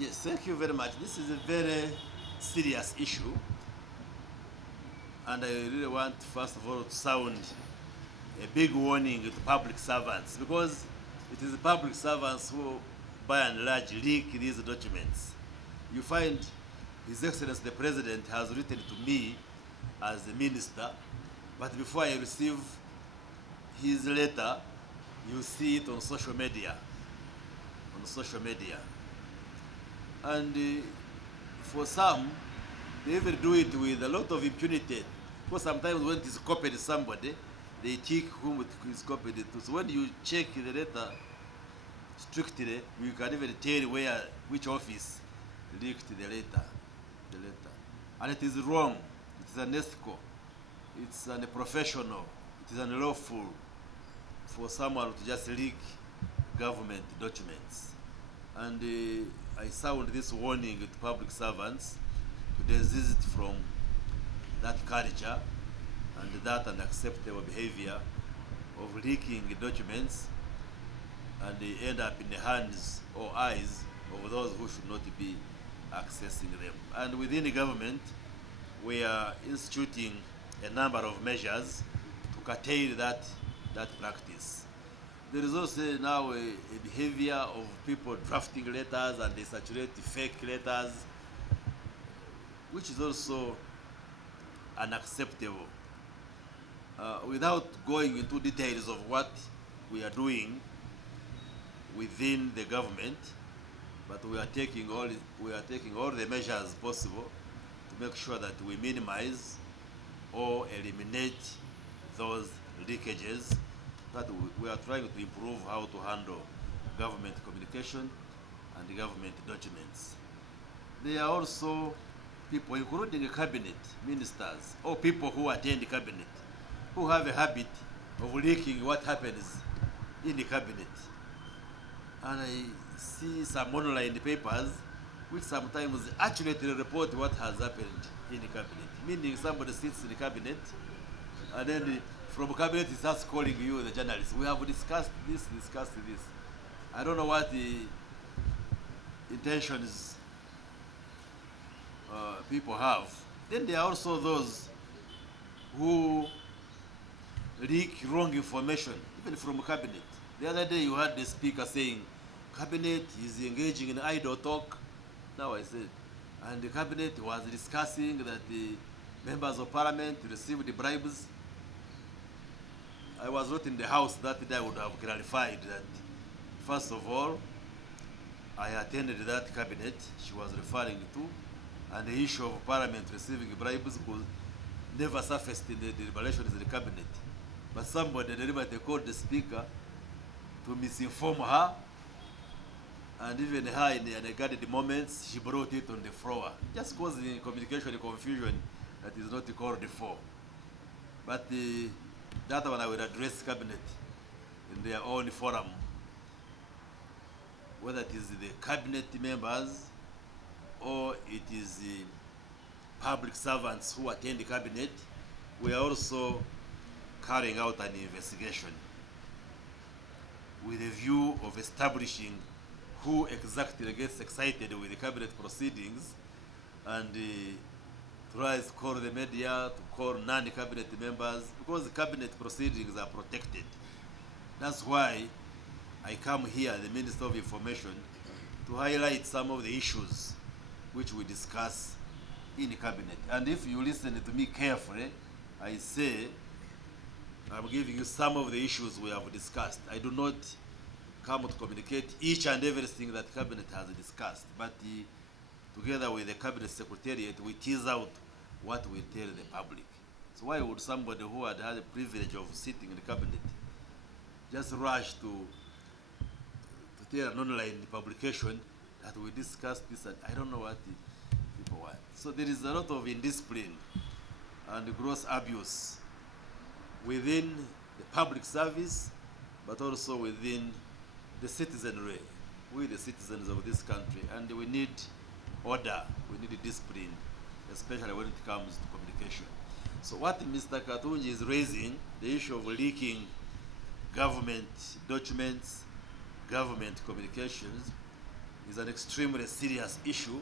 Yes, thank you very much. This is a very serious issue, and I really want, first of all, to sound a big warning to public servants, because it is the public servants who, by and large, leak these documents. You find His Excellency the President has written to me as a minister, but before I receive his letter, you see it on social media. On social media. And for some, they even do it with a lot of impunity. Because sometimes when it is copied to somebody, they check whom it is copied to. So when you check the letter strictly, you can even tell which office leaked the letter. And it is wrong. It is unethical. It's unprofessional. It is unlawful for someone to just leak government documents. And I sound this warning to public servants to desist from that culture and that unacceptable behavior of leaking documents, and they end up in the hands or eyes of those who should not be accessing them. And within the government, we are instituting a number of measures to curtail that practice. There is also now a behavior of people drafting letters and they circulate fake letters, which is also unacceptable. Without going into details of what we are doing within the government, but we are taking all the measures possible to make sure that we minimize or eliminate those leakages, that we are trying to improve how to handle government communication and government documents. There are also people, including cabinet ministers or people who attend the cabinet, who have a habit of leaking what happens in the cabinet. And I see some online papers which sometimes accurately report what has happened in the cabinet. Meaning somebody sits in the cabinet and then from cabinet he starts calling you, the journalist. We have discussed this. I don't know what the intentions people have. Then there are also those who leak wrong information, even from cabinet. The other day you heard the speaker saying, cabinet is engaging in idle talk. Now I said, and the cabinet was discussing that the members of parliament received bribes. I was not in the house that day. I would have clarified that, first of all, I attended that cabinet she was referring to, and the issue of parliament receiving bribes could never surfaced in the deliberations in the cabinet. But somebody deliberately called the speaker to misinform her, and even her in the unguarded moments, she brought it on the floor, just causing communication confusion that is not called for. But that one I will address cabinet in their own forum, whether it is the cabinet members or it is the public servants who attend the cabinet. We are also carrying out an investigation with a view of establishing who exactly gets excited with the cabinet proceedings and tries to call the media, to call non-cabinet members, because the cabinet proceedings are protected. That's why I come here, the Minister of Information, to highlight some of the issues which we discuss in the cabinet. And if you listen to me carefully, I say I'm giving you some of the issues we have discussed. I do not come to communicate each and everything that cabinet has discussed, but together with the cabinet secretariat, we tease out what we tell the public. So why would somebody who had the privilege of sitting in the cabinet just rush to tell an online publication that we discussed this? And I don't know what the people want. So there is a lot of indiscipline and gross abuse within the public service, but also within the citizenry, we the citizens of this country, and we need order, we need discipline, especially when it comes to communication. So what Mr. Katunji is raising, the issue of leaking government documents, government communications, is is an extremely serious issue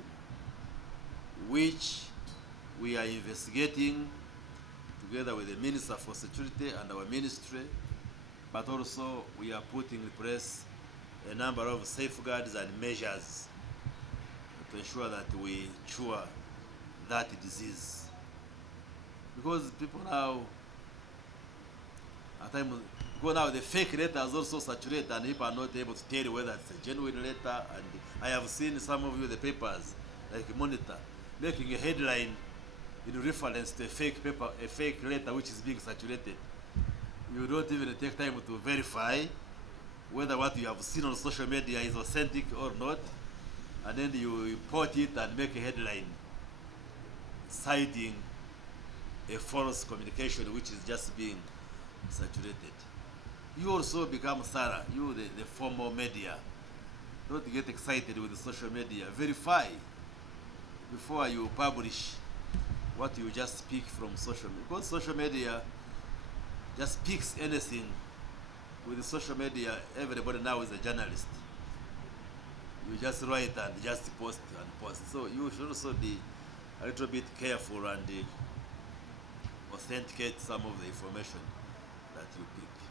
which we are investigating together with the Minister for Security and our ministry, but also we are putting in place a number of safeguards and measures to ensure that we cure that disease. Because people now, at times, because now the fake letters also saturate and people are not able to tell whether it's a genuine letter. And I have seen some of you, the papers, like Monitor, making a headline in reference to a fake paper, a fake letter which is being saturated. You don't even take time to verify whether what you have seen on social media is authentic or not, and then you report it and make a headline citing a false communication which is just being saturated. You also become thorough, you the formal media. Don't get excited with the social media. Verify before you publish what you just speak from social media. Because social media just picks anything. With the social media, everybody now is a journalist. You just write and just post and post. So you should also be a little bit careful and authenticate some of the information that you pick.